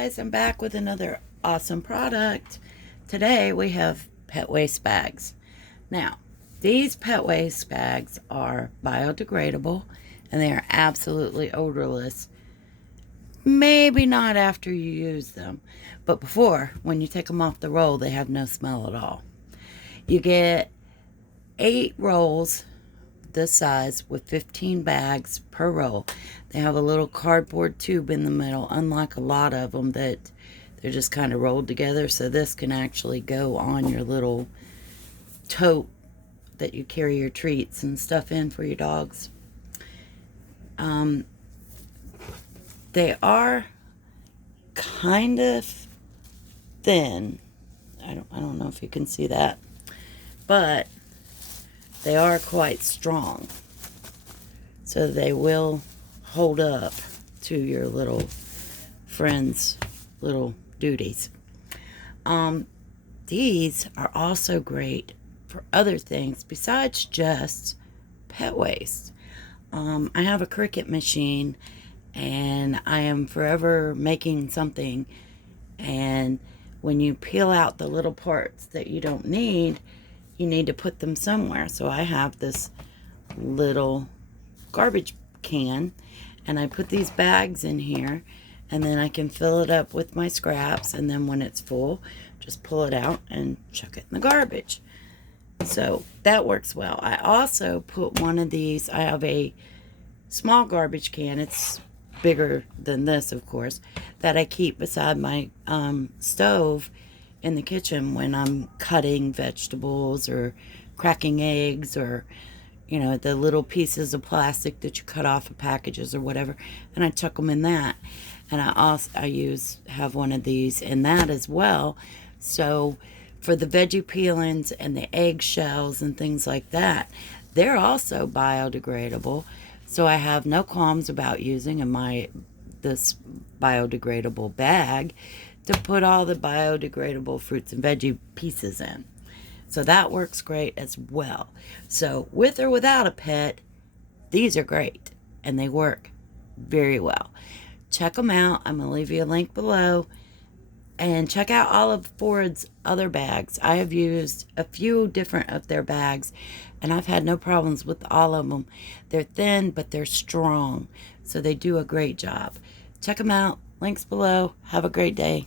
guys, I'm back with another awesome product. Today we have pet waste bags. Now, these pet waste bags are biodegradable and they are absolutely odorless. Maybe not after you use them, but before, when you take them off the roll, they have no smell at all. You get 8 rolls this size with 15 bags per roll. They have a little cardboard tube in the middle, unlike a lot of them that they're just kind of rolled together. So this can actually go on your little tote that you carry your treats and stuff in for your dogs. They are kind of thin. I don't know if you can see that, but they are quite strong, so they will hold up to your little friends' little duties. These are also great for other things besides just pet waste. I have a Cricut machine and I am forever making something, and when you peel out the little parts that you don't need, you need to put them somewhere. So I have this little garbage can and I put these bags in here, and then I can fill it up with my scraps, and then when it's full, just pull it out and chuck it in the garbage. So that works well. I also put one of these, I have a small garbage can, it's bigger than this of course, that I keep beside my stove in the kitchen when I'm cutting vegetables or cracking eggs, or you know, the little pieces of plastic that you cut off of packages or whatever, and I chuck them in that. And I have one of these in that as well. So for the veggie peelings and the egg shells and things like that, they're also biodegradable. So I have no qualms about using this biodegradable bag to put all the biodegradable fruits and veggie pieces in. So that works great as well. So with or without a pet, these are great and they work very well. Check them out. I'm going to leave you a link below. And check out all of Forid's other bags. I have used a few different of their bags, and I've had no problems with all of them. They're thin, but they're strong. So they do a great job. Check them out. Links below. Have a great day.